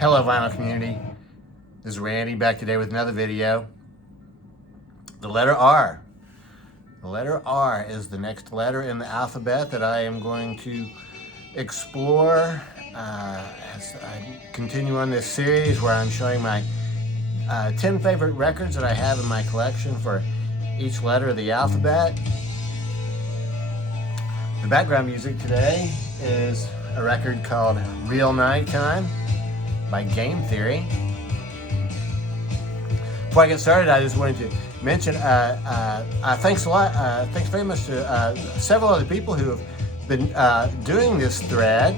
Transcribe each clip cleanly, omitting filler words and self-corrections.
Hello vinyl community, this is Randy back today with another video. The letter R. The letter R is the next letter in the alphabet that I am going to explore as I continue on this series where I'm showing my 10 favorite records that I have in my collection for each letter of the alphabet. The background music today is a record called Real Nighttime by Game Theory. Before I get started, I just wanted to mention thanks a lot, thanks very much to several other people who have been doing this thread.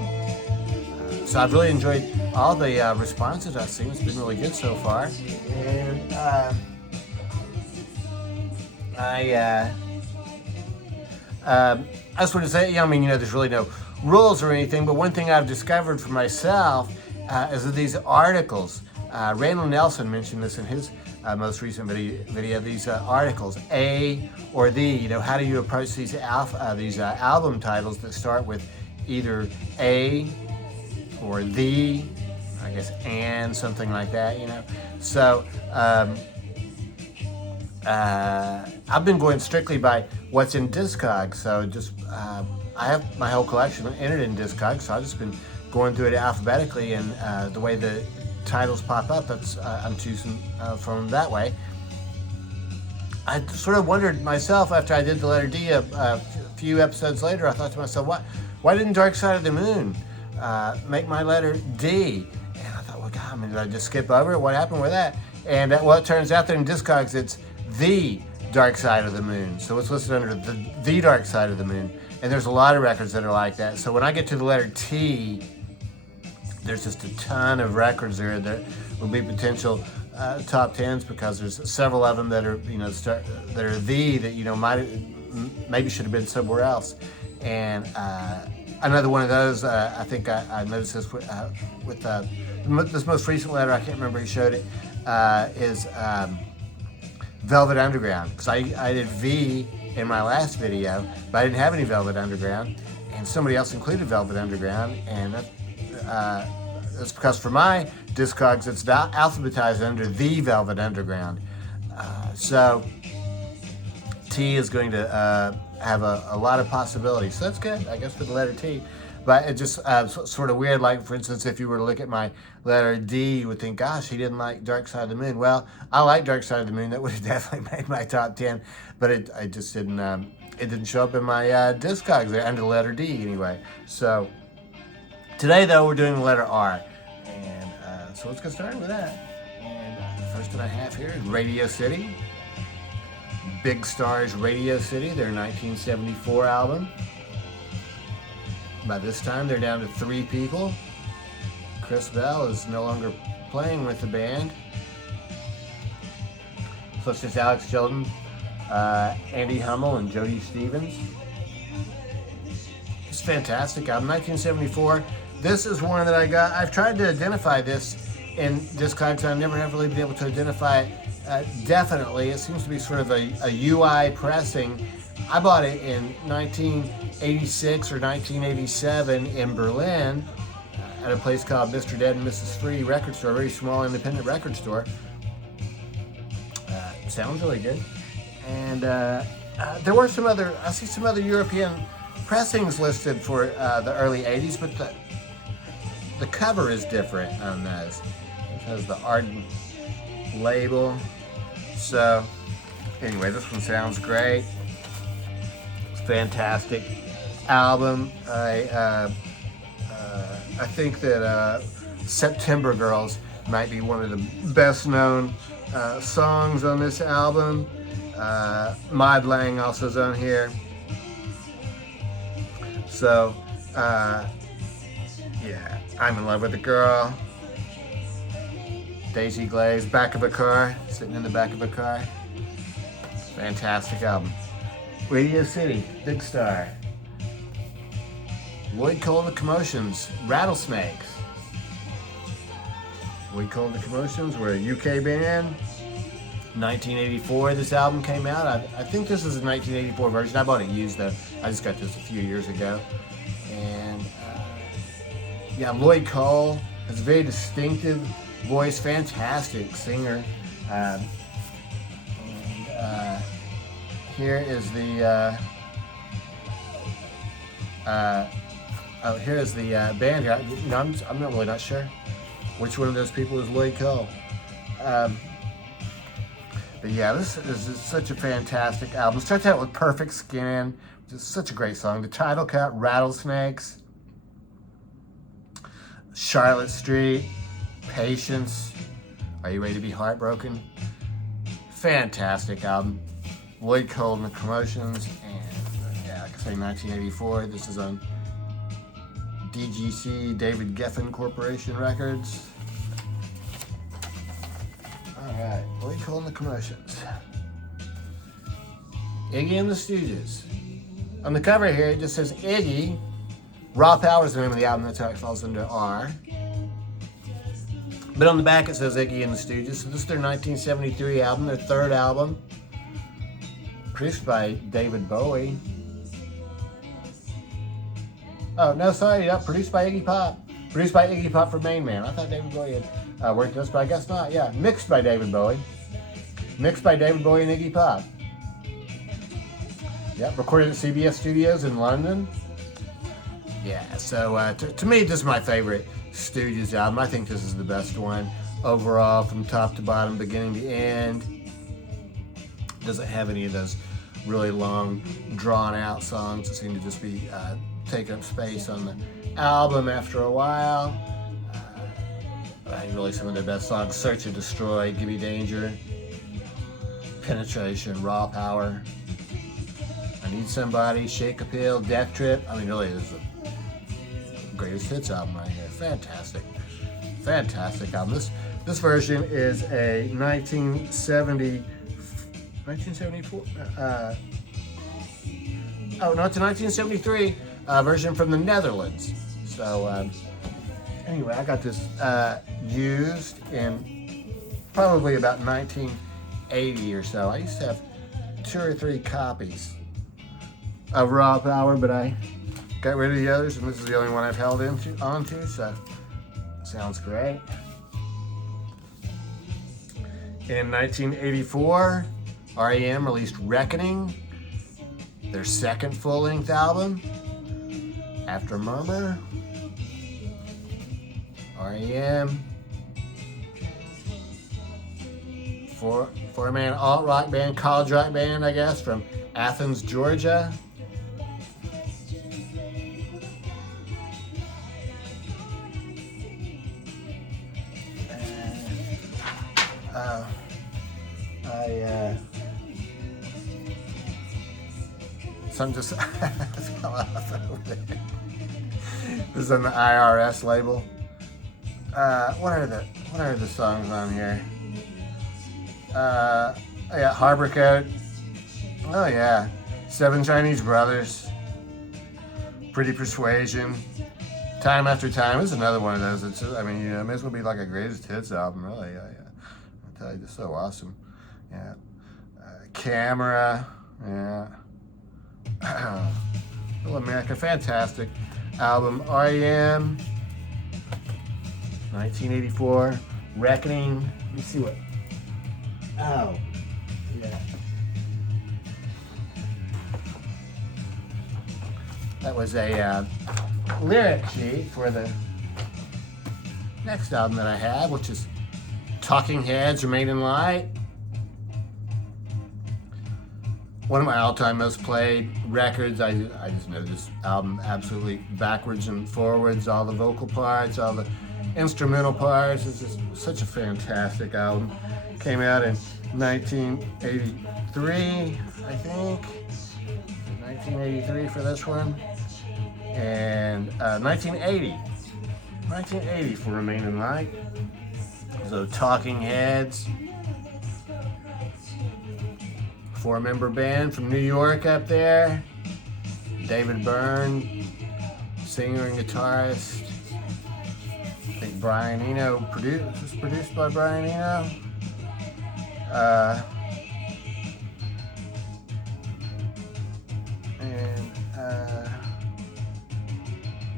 So I've really enjoyed all the responses I've seen. It's been really good so far. And I just want to say, there's really no rules or anything, but one thing I've discovered for myself is that these articles, Randall Nelson mentioned this in his most recent video, these articles, A or the, how do you approach these album titles that start with either A or the, I guess, and something like that, So I've been going strictly by what's in Discogs, so just I have my whole collection entered in Discogs, so I've just been going through it alphabetically, and the way the titles pop up, that's I'm choosing from that way. I sort of wondered myself after I did the letter D a few episodes later. I thought to myself, why didn't Dark Side of the Moon make my letter D? And I thought, well, God, did I just skip over it? What happened with that? And well, it turns out that in Discogs it's The Dark Side of the Moon. So it's listed under the Dark Side of the Moon. And there's a lot of records that are like that. So when I get to the letter T, there's just a ton of records there that will be potential top tens, because there's several of them that are, that are that, maybe should have been somewhere else. And another one of those, I think I noticed this with this most recent letter, I can't remember who showed it, is Velvet Underground. Because I did V in my last video, but I didn't have any Velvet Underground, and somebody else included Velvet Underground, and that's because for my Discogs it's alphabetized under the Velvet Underground. So T is going to have a lot of possibilities, so that's good, I guess, for the letter T. But it just sort of weird, like, for instance, if you were to look at my letter D, you would think, gosh, he didn't like Dark Side of the Moon. Well, I like Dark Side of the Moon. That would have definitely made my top 10, but it just didn't, it didn't show up in my Discogs there under the letter D anyway. So today, though, we're doing the letter R, and so let's get started with that. And the first one I have here is Radio City. Big Stars Radio City, their 1974 album. By this time, they're down to 3 people. Chris Bell is no longer playing with the band. So it's just Alex Chilton, Andy Hummel, and Jody Stevens. It's a fantastic album, 1974. This is one that I got. I've tried to identify this in Discogs, and I never have really been able to identify it definitely. It seems to be sort of a UI pressing. I bought it in 1986 or 1987 in Berlin at a place called Mr. Dead and Mrs. Free record store, a very small independent record store. Sounds really good. And there were I see some other European pressings listed for the early 80s, but the cover is different on those. It has the R.E.M label. So anyway, this one sounds great. Fantastic album. I think that September Girls might be one of the best known songs on this album. Maud Lang also is on here. So yeah, I'm in Love with a Girl. Daisy Glaze, Back of a Car, sitting in the back of a car. Fantastic album. Radio City, Big Star. Lloyd Cole and the Commotions, Rattlesnakes. Lloyd Cole and the Commotions were a UK band. 1984 this album came out. I think this is a 1984 version. I bought it used though. I just got this a few years ago. And yeah, Lloyd Cole, Has a very distinctive voice, fantastic singer. And here is the here is the band here. You know, I'm not really not sure which one of those people is Lloyd. But yeah, this is such a fantastic album. Starts out with Perfect Skin, which is such a great song. The title cut, Rattlesnakes, Charlotte Street, Patience, Are You Ready to Be Heartbroken? Fantastic album. Lloyd Cole and the Commotions, and yeah, like I say, 1984. This is on DGC, David Geffen Corporation Records. Alright, Lloyd Cole and the Commotions. Iggy and the Stooges. On the cover here, it just says Iggy. Raw Power is the name of the album, that's how it falls under R. But on the back it says Iggy and the Stooges. So this is their 1973 album, their third album. Produced by David Bowie. Oh, no, sorry, yeah, produced by Iggy Pop. Produced by Iggy Pop for Main Man. I thought David Bowie had worked this, but I guess not. Yeah, mixed by David Bowie. Mixed by David Bowie and Iggy Pop. Yep, recorded at CBS Studios in London. Yeah, so to me, this is my favorite Stooges album. I think this is the best one overall, from top to bottom, beginning to end. Doesn't have any of those really long, drawn-out songs that seem to just be taking up space on the album after a while. I think really some of their best songs: Search and Destroy, Give Me Danger, Penetration, Raw Power, I Need Somebody, Shake a Pill, Death Trip. I mean, really, this is the greatest hits album right here. Fantastic. Fantastic album. This version is a 1974? Oh, no, it's a 1973 version from the Netherlands. So, anyway, I got this used in probably about 1980 or so. I used to have 2 or 3 copies of Raw Power, but I got rid of the others, and this is the only one I've held onto, so sounds great. In 1984, R.E.M. released Reckoning, their second full-length album. After Murmur, R.E.M. four-man alt-rock band, college rock band, I guess, from Athens, Georgia. Some just fell off over there. This is on the IRS label. What are the songs on here? Oh yeah, Harbor Code. Oh yeah, Seven Chinese Brothers. Pretty Persuasion. Time After Time is another one of those. It's, I mean, you know, it may as well be like a greatest hits album, really. Yeah. I tell you, it's so awesome. Yeah. Camera. Yeah. Little America, fantastic album. R.E.M. 1984. Reckoning. Let me see what. Oh, yeah. That was a lyric sheet for the next album that I have, which is Talking Heads, Remain in Light. One of my all-time most played records. I just know this album absolutely backwards and forwards. All the vocal parts, all the instrumental parts. It's just such a fantastic album. Came out in 1983, I think. 1983 for this one. And 1980 for Remain in Light. So Talking Heads. 4-member band from New York up there. David Byrne, singer and guitarist. I think Brian Eno was produced by Brian Eno.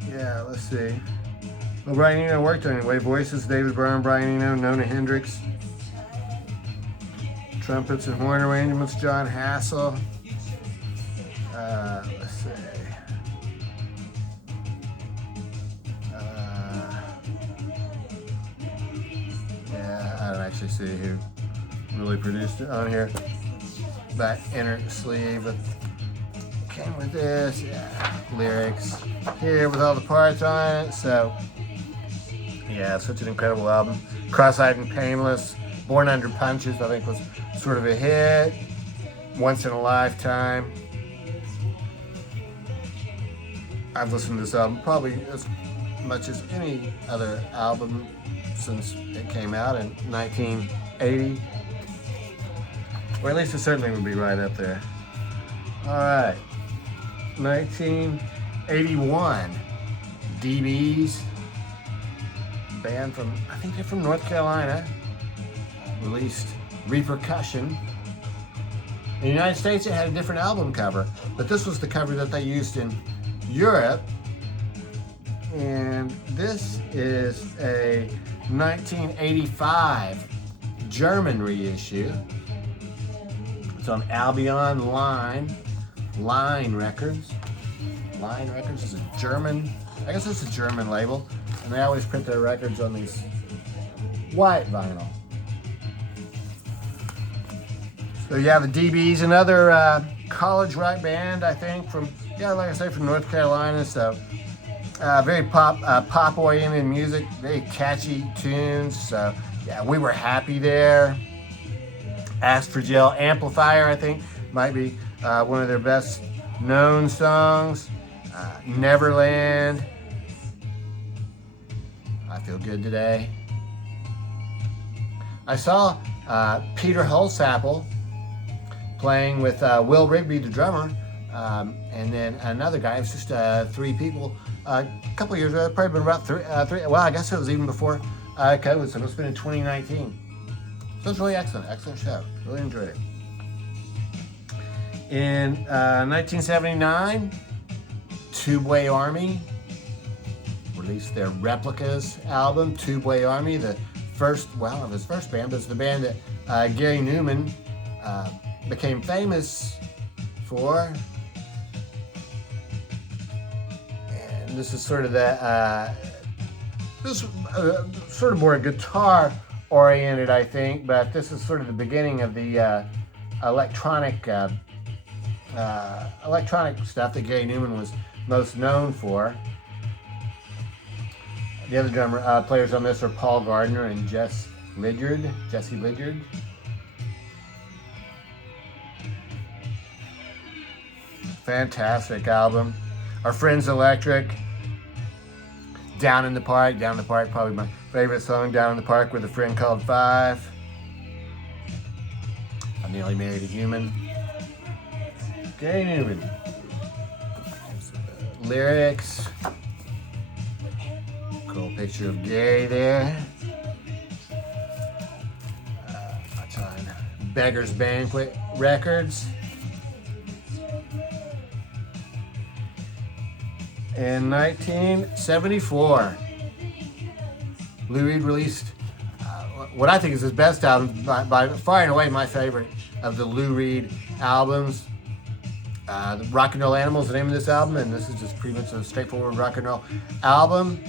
Yeah, let's see. Well, Brian Eno worked on it. Way voices, David Byrne, Brian Eno, Nona Hendrix. Trumpets and horn arrangements, John Hassel. Let's see. Yeah, I don't actually see who really produced it on here. Back inner sleeve came with this. Yeah, lyrics here with all the parts on it. So, yeah, such an incredible album. Cross-Eyed and Painless. Born Under Punches, I think, was sort of a hit. Once in a Lifetime. I've listened to this album probably as much as any other album since it came out in 1980. Or at least it certainly would be right up there. All right. 1981. DBs. Band from, I think they're from North Carolina. Released Repercussion. In the United States, it had a different album cover, but this was the cover that they used in Europe. And this is a 1985 German reissue. It's on Albion Line Records. Line Records is a German, I guess it's a German label, and they always print their records on these white vinyl. So yeah, the DBs, another college rock band, I think, from, yeah, like I say, from North Carolina. So very pop oriented music, very catchy tunes. So yeah, We Were Happy there. Ask for Gel Amplifier, I think, might be one of their best known songs. Neverland. I Feel Good Today. I saw Peter Hulsapple playing with Will Rigby, the drummer, and then another guy. It was just three people. A couple years ago, probably been about three. Well, I guess it was even before COVID, so it's been in 2019. So it's really excellent show. Really enjoyed it. In 1979, Tubeway Army released their Replicas album. Tubeway Army, the first, well, of his first band, but it's the band that Gary Newman became famous for. And this is sort of that, this is sort of more guitar oriented, I think, but this is sort of the beginning of the electronic stuff that Gary Newman was most known for. The other drummer players on this are Paul Gardner and Jesse Lydiard. Fantastic album. Our Friends Electric. Down in the Park, probably my favorite song, Down in the Park with a Friend Called Five. I Nearly Married a Human. Gary Newman. Lyrics. Cool picture of Gary there. What's on Beggar's Banquet Records. In 1974, Lou Reed released what I think is his best album, by far and away my favorite of the Lou Reed albums. The Rock and Roll Animal is the name of this album, and this is just pretty much a straightforward rock and roll album.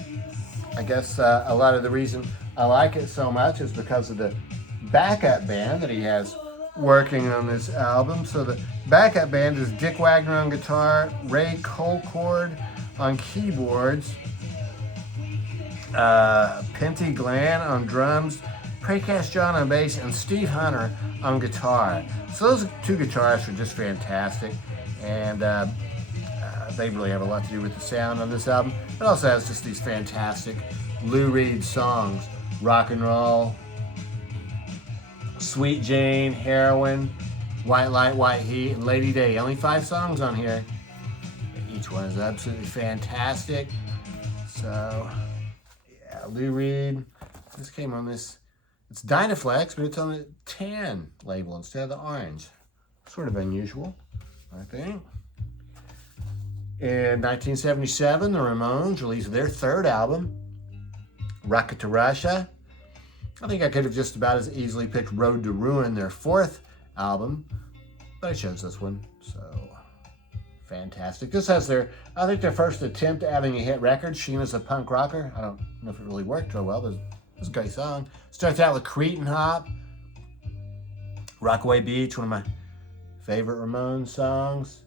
I guess a lot of the reason I like it so much is because of the backup band that he has working on this album. So the backup band is Dick Wagner on guitar, Ray Colcord on keyboards, Penty Glenn on drums, Precast John on bass, and Steve Hunter on guitar. So those two guitarists are just fantastic, and they really have a lot to do with the sound on this album. It also has just these fantastic Lou Reed songs: Rock and Roll, Sweet Jane, Heroin, White Light, White Heat, and Lady Day. Only 5 songs on here. Each one is absolutely fantastic. So, yeah, Lou Reed. This came on this, it's Dynaflex, but it's on the tan label instead of the orange. Sort of unusual, I think. In 1977, the Ramones released their third album, Rocket to Russia. I think I could have just about as easily picked Road to Ruin, their 4th album, but I chose this one, so fantastic. This has I think their first attempt at having a hit record, Sheena's a Punk Rocker. I don't know if it really worked real well, but it's a great song. Starts out with Cretin Hop, Rockaway Beach, one of my favorite Ramones songs.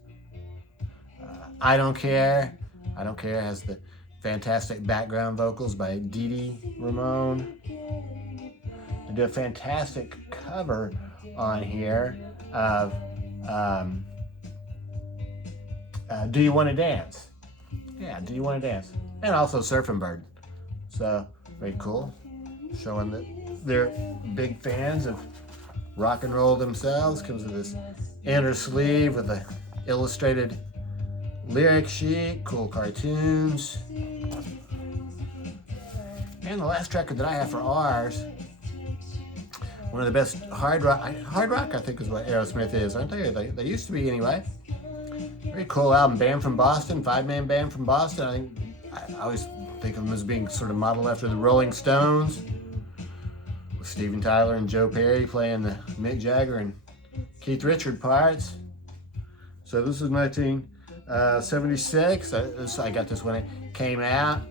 I Don't Care. I Don't Care has the fantastic background vocals by Dee Dee Ramone. They did a fantastic cover on here of Do You Want to Dance? Yeah, Do You Want to Dance? And also Surfing Bird. So, very cool. Showing that they're big fans of rock and roll themselves. Comes with this inner sleeve with a illustrated lyric sheet, cool cartoons. And the last record that I have for ours, one of the best hard rock I think is what Aerosmith is, aren't they? They used to be anyway. Very cool album, band from Boston, 5-man band from Boston. I always think of them as being sort of modeled after the Rolling Stones, with Steven Tyler and Joe Perry playing the Mick Jagger and Keith Richards parts. So this is 1976. I got this when it came out.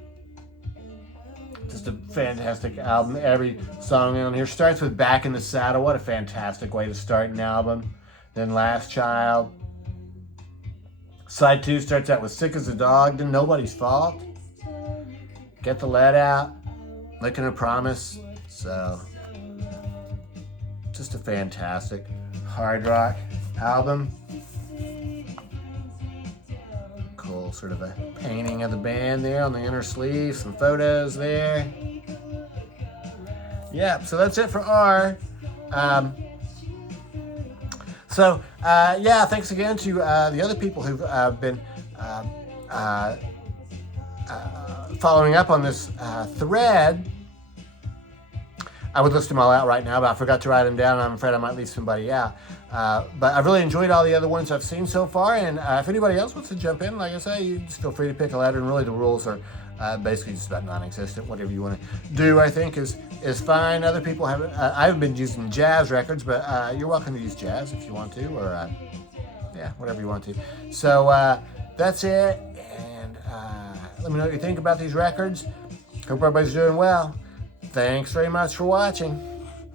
Just a fantastic album. Every song on here starts with Back in the Saddle. What a fantastic way to start an album. Then Last Child. Side 2 starts out with Sick as a Dog, Then Nobody's Fault. Get the Lead Out. Licking a Promise. So, just a fantastic hard rock album. Cool, sort of a painting of the band there on the inner sleeve, some photos there. Yeah, so that's it for R. Thanks again to the other people who've been following up on this thread. I would list them all out right now, but I forgot to write them down. I'm afraid I might leave somebody out. But I've really enjoyed all the other ones I've seen so far, and if anybody else wants to jump in, like I say, you just feel free to pick a letter, and really the rules are basically just about non-existent. Whatever you want to do, I think, is fine. Other people haven't. I've been using jazz records, but you're welcome to use jazz if you want to, or whatever you want to. So that's it, and let me know what you think about these records. Hope everybody's doing well. Thanks very much for watching.